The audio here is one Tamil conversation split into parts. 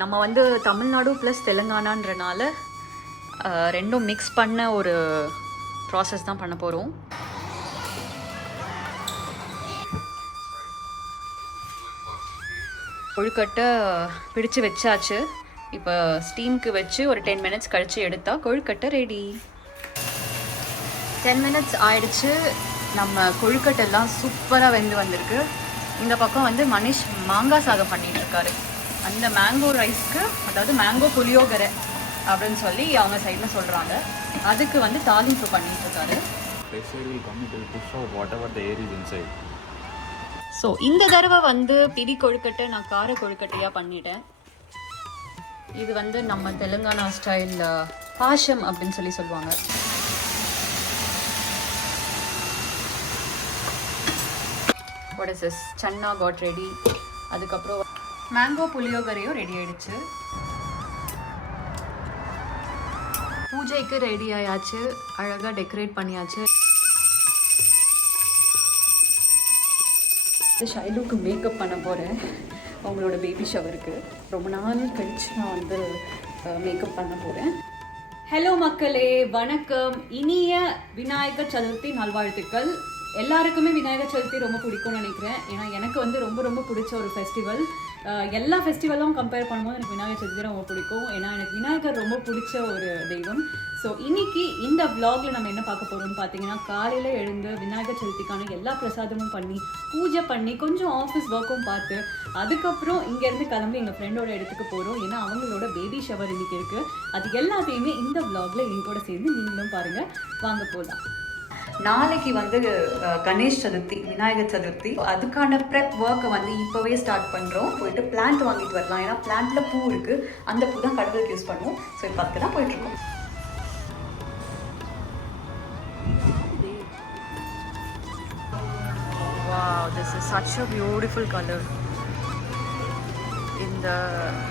நம்ம வந்து தமிழ்நாடு ப்ளஸ் தெலுங்கானான்றனால ரெண்டும் மிக்ஸ் பண்ண ஒரு ப்ராசஸ் தான் பண்ண போகிறோம். கொழுக்கட்டை பிடிச்சு வச்சாச்சு. இப்போ ஸ்டீமுக்கு வச்சு ஒரு 10 minutes கழித்து எடுத்தால் கொழுக்கட்டை ரெடி. 10 minutes ஆயிடுச்சு. நம்ம கொழுக்கட்டெல்லாம் சூப்பராக வெந்து வந்திருக்கு. இந்த பக்கம் வந்து மனிஷ் மாங்காய் சாதம் பண்ணிகிட்ருக்காரு. அந்த மேங்கோ ரைஸ்க்கு, அதாவது மேங்கோ புளியோகரை அப்படின்னு சொல்லி அவங்க சைடில் சொல்கிறாங்க, அதுக்கு வந்து தாளிப்பு பண்ணிகிட்ருக்காரு. ஸோ இந்த தடவை வந்து பிடி கொழுக்கட்டை நான் கார கொழுக்கட்டையாக பண்ணிட்டேன். இது வந்து நம்ம தெலுங்கானா ஸ்டைல் பாஷம் அப்படின்னு சொல்லி சொல்லுவாங்க. What is this? Chana got ready. அதுக்கப்புறம் மேங்கோ புளியோகரையும் ரெடி ஆயிடுச்சு. பூஜைக்கு ரெடி ஆயாச்சு. அழகாக டெக்கரேட் பண்ணியாச்சு. ஷைலுக்கு மேக்கப் பண்ண போகிறேன் அவங்களோட பேபி ஷவருக்கு. ரொம்ப நாள் கழிச்சு நான் வந்து மேக்கப் பண்ண போகிறேன். ஹலோ மக்களே, வணக்கம். இனிய விநாயகர் சதுர்த்தி நல்வாழ்த்துக்கள். எல்லாருக்குமே விநாயகர் சதுர்த்தி ரொம்ப பிடிக்கும்னு நினைக்கிறேன். ஏன்னா எனக்கு வந்து ரொம்ப ரொம்ப பிடிச்ச ஒரு ஃபெஸ்டிவல். எல்லா ஃபெஸ்டிவலும் கம்பேர் பண்ணும்போது எனக்கு விநாயகர் சதுர்த்தி ரொம்ப பிடிக்கும். ஏன்னா எனக்கு விநாயகர் ரொம்ப பிடிச்ச ஒரு தெய்வம். ஸோ இன்னைக்கு இந்த vlogல நம்ம என்ன பார்க்க போகிறோம்னு பார்த்தீங்கன்னா, காலையில் எழுந்து விநாயகர் சதுர்த்திக்கான எல்லா பிரசாதமும் பண்ணி பூஜை பண்ணி கொஞ்சம் ஆஃபீஸ் ஒர்க்கும் பார்த்து அதுக்கப்புறம் இங்கேருந்து கிளம்பி எங்கள் ஃப்ரெண்டோட இடத்துக்கு போகிறோம். ஏன்னா அவங்களோட பேபி ஷவர் இன்னைக்கு இருக்குது. அது எல்லாத்தையுமே இந்த vlogல எங்கூட சேர்ந்து நீங்களும் பாருங்கள். வாங்க போகலாம். நாளைக்கு வந்து கணேஷ் சதுர்த்தி, விநாயகர் சதுர்த்தி. அதுக்கான ப்ரெப் ஒர்க்கை வந்து இப்போவே ஸ்டார்ட் பண்ணுறோம். போயிட்டு பிளான்ட் வாங்கிட்டு வரலாம். ஏன்னா பிளான்ட்டில் பூ இருக்குது. அந்த பூ தான் கடவுளுக்கு யூஸ் பண்ணுவோம். ஸோ இப்போ அதுக்கு தான் போயிட்டுருக்கோம். Wow, this is such a beautiful color.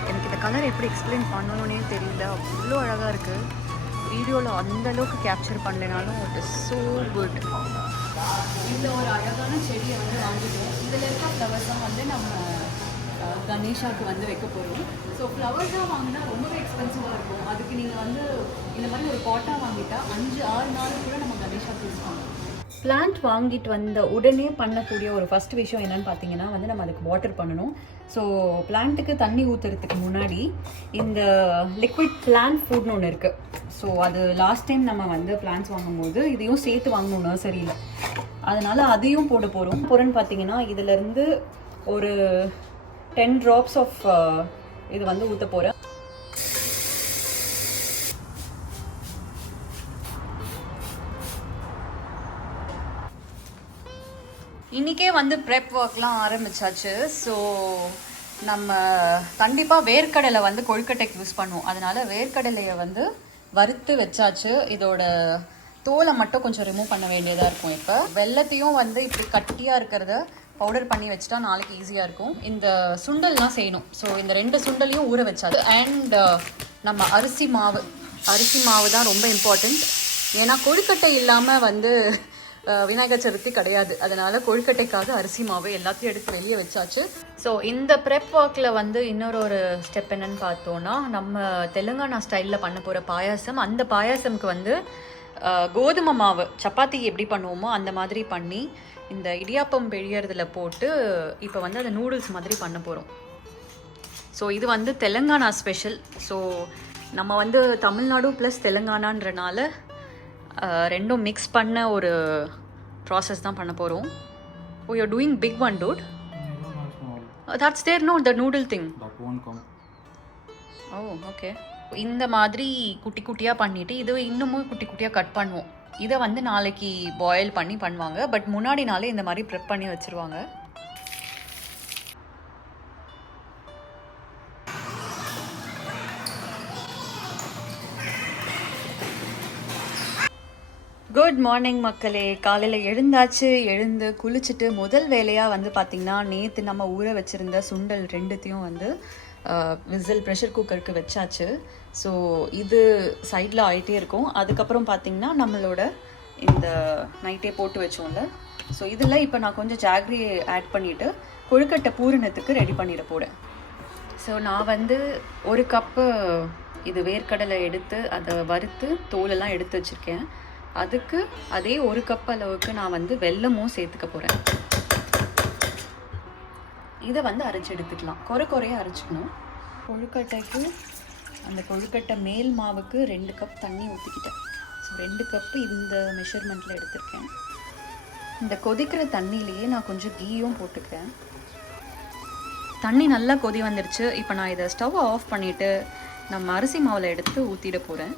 எனக்கு இந்த கலர் எப்படி எக்ஸ்பிளைன் பண்ணணும்னே தெரியல. அவ்வளோ அழகாக இருக்குது. வீடியோவில் அந்த அளவுக்கு கேப்சர் பண்ணலைனாலும் இட் இஸ் ஸோ குட். இந்த ஒரு அழகான செடியை வந்து வாங்கிட்டோம். இதில் இருக்க ஃப்ளவர்ஸாக வந்து நம்ம கணேஷாவுக்கு வந்து வைக்க போகிறோம். ஸோ ஃப்ளவர்ஸாக வாங்கினா ரொம்பவே எக்ஸ்பென்சிவாக இருக்கும். அதுக்கு நீங்கள் வந்து இந்த மாதிரி ஒரு பாட்டாக வாங்கிட்டா 5-6 நாள் கூட நம்ம கணேஷாவுக்கு யூஸ் பண்ணலாம். பிளான்ட் வாங்கிட்டு வந்த உடனே பண்ணக்கூடிய ஒரு ஃபஸ்ட் விஷயம் என்னென்னு பார்த்தீங்கன்னா வந்து நம்ம அதுக்கு வாட்டர் பண்ணணும். ஸோ பிளான்ட்டுக்கு தண்ணி ஊற்றுறதுக்கு முன்னாடி இந்த லிக்விட் பிளான்ட் ஃபுட்னு ஒன்று இருக்குது. ஸோ அது லாஸ்ட் டைம் நம்ம வந்து பிளான்ட்ஸ் வாங்கும்போது இதையும் சேர்த்து வாங்கணும் நர்சரியில். அதனால் அதையும் போட போகிறோம். போகிறேன்னு பார்த்தீங்கன்னா இதிலேருந்து ஒரு 10 drops ஆஃப் இது வந்து ஊற்ற போகிறேன். இன்றைக்கே வந்து ப்ரெப் ஒர்க்லாம் ஆரம்பித்தாச்சு. ஸோ நம்ம கண்டிப்பாக வேர்க்கடலை வந்து கொழுக்கட்டைக்கு யூஸ் பண்ணுவோம். அதனால் வேர்க்கடலையை வந்து வறுத்து வச்சாச்சு. இதோட தோலை மட்டும் கொஞ்சம் ரிமூவ் பண்ண வேண்டியதாக இருக்கும். இப்போ வெல்லத்தையும் வந்து இப்படி கட்டியாக இருக்கிறத பவுடர் பண்ணி வச்சுட்டா நாளைக்கு ஈஸியாக இருக்கும். இந்த சுண்டல்லாம் செய்யணும். ஸோ இந்த 2 சுண்டலையும் ஊற வச்சாச்சு. அண்ட் நம்ம அரிசி மாவு தான் ரொம்ப இம்பார்ட்டண்ட். ஏன்னா கொழுக்கட்டை இல்லாமல் வந்து விநாயகர் சதுர்த்தி கிடையாது. அதனால் கொழுக்கட்டைக்காக அரிசி மாவு எல்லாத்தையும் எடுத்து வெளியே வச்சாச்சு. ஸோ இந்த ப்ரெப் ஒர்க்கில் வந்து இன்னொரு ஸ்டெப் என்னன்னு பார்த்தோன்னா, நம்ம தெலுங்கானா ஸ்டைலில் பண்ண போகிற பாயாசம். அந்த பாயாசம்க்கு வந்து கோதுமை மாவு சப்பாத்தி எப்படி பண்ணுவோமோ அந்த மாதிரி பண்ணி இந்த இடியாப்பம் பிழியறதுல போட்டு இப்போ வந்து அந்த நூடுல்ஸ் மாதிரி பண்ண போகிறோம். ஸோ இது வந்து தெலுங்கானா ஸ்பெஷல். ஸோ நம்ம வந்து தமிழ்நாடு ப்ளஸ் தெலுங்கானான்றனால ரெண்டும் மிக்ஸ் பண்ண ஒரு ப்ராசஸ் தான் பண்ண போகிறோம். Oh, you are doing big one dude. That's there no the noodle thing. Oh okay. இந்த மாதிரி குட்டி குட்டியாக பண்ணிவிட்டு இது இன்னமும் குட்டி குட்டியாக கட் பண்ணுவோம். இதை வந்து நாளைக்கு பாயில் பண்ணி பண்ணுவாங்க. பட் முன்னாடி நாளே இந்த மாதிரி ப்ரெப் பண்ணி வச்சுருவாங்க. குட் மார்னிங் மக்களே. காலையில் எழுந்து குளிச்சுட்டு முதல் வேலையாக வந்து பார்த்திங்கன்னா நேற்று நம்ம ஊற வச்சுருந்த சுண்டல் 2த்தையும் வந்து ப்ரெஷர் குக்கருக்கு வச்சாச்சு. ஸோ இது சைடில் ஆகிட்டே இருக்கும். அதுக்கப்புறம் பார்த்திங்கன்னா நம்மளோட இந்த நைட்டே போட்டு வச்சோம்ல, ஸோ இதில் இப்போ நான் கொஞ்சம் ஜாகரி ஆட் பண்ணிவிட்டு கொழுக்கட்டை பூரணத்துக்கு ரெடி பண்ணிட போகிறேன். ஸோ நான் வந்து ஒரு கப்பு இது வேர்க்கடலை எடுத்து அதை வறுத்து தோலெல்லாம் எடுத்து வச்சுருக்கேன். அதுக்கு அதே ஒரு கப் அளவுக்கு நான் வந்து வெல்லமும் சேர்த்துக்க போகிறேன். இதை வந்து அரைச்சி எடுத்துக்கலாம். குறையாக அரைச்சிக்கணும். கொழுக்கட்டைக்கு அந்த கொழுக்கட்டை மேல் மாவுக்கு 2 கப் தண்ணி ஊற்றிக்கிட்டேன். ஸோ 2 கப்பு இந்த மெஷர்மெண்ட்டில் எடுத்துருக்கேன். இந்த கொதிக்கிற தண்ணியிலேயே நான் கொஞ்சம் கீயும் போட்டுக்கிறேன். தண்ணி நல்லா கொதி வந்துருச்சு. இப்போ நான் இதை ஸ்டவ் ஆஃப் பண்ணிவிட்டு நம்ம அரிசி மாவில் எடுத்து ஊற்றிட போகிறேன்.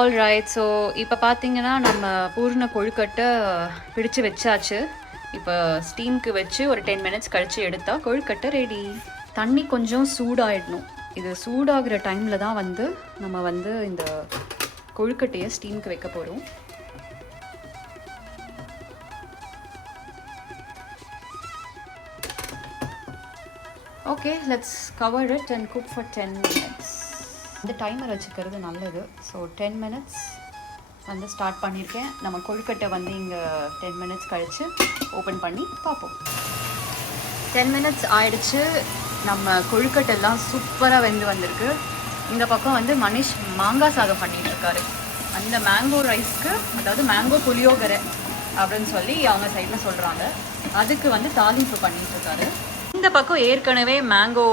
ஆல்ரைட். ஸோ இப்போ பார்த்தீங்கன்னா நம்ம பூர்ண கொழுக்கட்டை பிடிச்சு வச்சாச்சு. இப்போ ஸ்டீமுக்கு வச்சு ஒரு 10 மினிட்ஸ் கழித்து எடுத்தால் கொழுக்கட்டை ரெடி. தண்ணி கொஞ்சம் சூடாகிடணும். இது சூடாகிற டைமில் தான் வந்து நம்ம வந்து இந்த கொழுக்கட்டையை ஸ்டீமுக்கு வைக்க போகிறோம். Okay, let's cover it and cook for 10 minutes. இந்த டைமர் வச்சுக்கிறது நல்லது. ஸோ 10 மினிட்ஸ் வந்து ஸ்டார்ட் பண்ணியிருக்கேன். நம்ம கொழுக்கட்டை வந்து இங்கே 10 மினிட்ஸ் கழித்து ஓப்பன் பண்ணி பார்ப்போம். 10 மினிட்ஸ் ஆயிடுச்சு. நம்ம கொழுக்கட்டெல்லாம் சூப்பராக வெந்து வந்திருக்கு. இந்த பக்கம் வந்து மனிஷ் மாங்காய் சாதம் பண்ணிகிட்டு இருக்காரு. அந்த மேங்கோ ரைஸ்க்கு, அதாவது மேங்கோ புளியோகரை அப்படின்னு சொல்லி அவங்க சைடில் சொல்கிறாங்க, அதுக்கு வந்து தாளிப்பு பண்ணிகிட்டு இருக்காரு. இந்த பக்கம் ஏற்கனவே மேங்கோ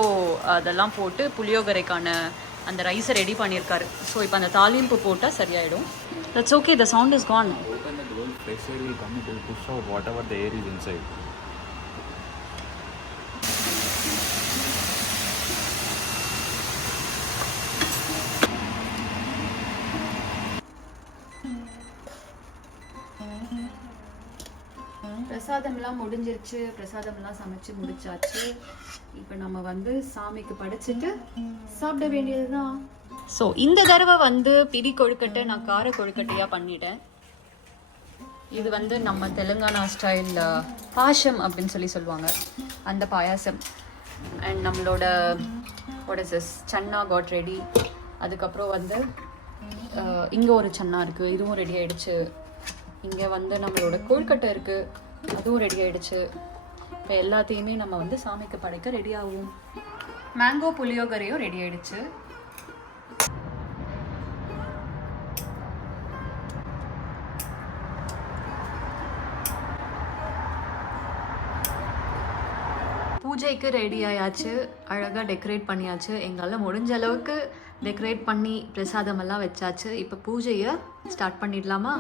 அதெல்லாம் போட்டு புளியோகரைக்கான அந்த ரைஸை ரெடி பண்ணியிருக்காரு. ஸோ இப்போ அந்த தாளிப்பு போட்டால் சரியாயிடும். That's okay, the sound is gone. Open the door, fresh air will come, it will push out whatever the air is inside. பிரசாதம்லாம் முடிஞ்சிருச்சு. பிரசாதம்லாம் சமைச்சு முடிச்சாச்சு. இப்போ நம்ம வந்து சாமிக்கு படைச்சிட்டு சாப்பிட வேண்டியது தான். ஸோ இந்த தடவை வந்து பிடி கொழுக்கட்டை நான் கார கொழுக்கட்டையாக பண்ணிட்டேன். இது வந்து நம்ம தெலுங்கானா ஸ்டைல் பாஷம் அப்படின்னு சொல்லி சொல்லுவாங்க, அந்த பாயாசம். அண்ட் நம்மளோட what is this chana got ready. அதுக்கப்புறம் வந்து இங்கே ஒரு சன்னா இருக்குது, இதுவும் ரெடி ஆகிடுச்சு. இங்கே வந்து நம்மளோட கொழுக்கட்டை இருக்குது, அதுவும் ரெடி ஆகிடுச்சு. இப்போ எல்லாத்தையுமே நம்ம வந்து சாமிக்கு படைக்க ரெடி ஆகும். மேங்கோ புளியோகரையும் ரெடி ஆகிடுச்சு. பூஜைக்கு ரெடி ஆயாச்சு. அழகாக டெக்கரேட் பண்ணியாச்சு. எங்களால் முடிஞ்ச அளவுக்கு டெக்கரேட் பண்ணி பிரசாதமெல்லாம் வச்சாச்சு. இப்போ பூஜையை ஸ்டார்ட் பண்ணிடலாமா?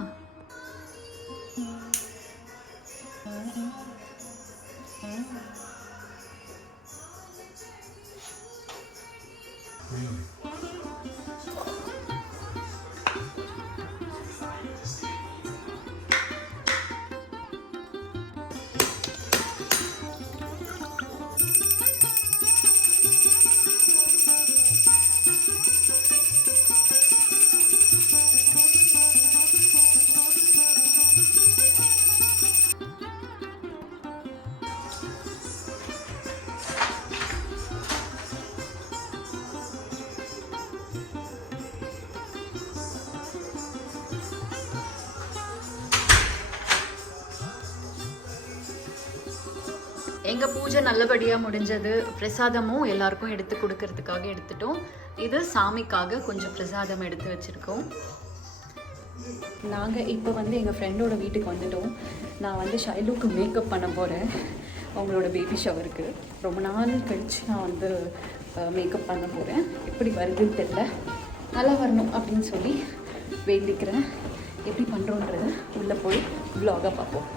எங்கள் பூஜை நல்லபடியாக முடிஞ்சது. பிரசாதமும் எல்லாருக்கும் எடுத்து கொடுக்கறதுக்காக எடுத்துட்டோம். இது சாமிக்காக கொஞ்சம் பிரசாதம் எடுத்து வச்சுருக்கோம். நாங்கள் இப்போ வந்து எங்கள் ஃப்ரெண்டோட வீட்டுக்கு வந்துட்டோம். நான் வந்து ஷைலுக்கு மேக்கப் பண்ண போகிறேன் அவங்களோட பேபி ஷவருக்கு. ரொம்ப நாள் கழித்து நான் வந்து மேக்கப் பண்ண போகிறேன். எப்படி வருதுன்னு தெரியல. நல்லா வரணும் அப்படின்னு சொல்லி வேண்டிக்கிறேன். எப்படி பண்ணுறோன்றத உள்ளே போய் vlog-ஆ பார்ப்போம்.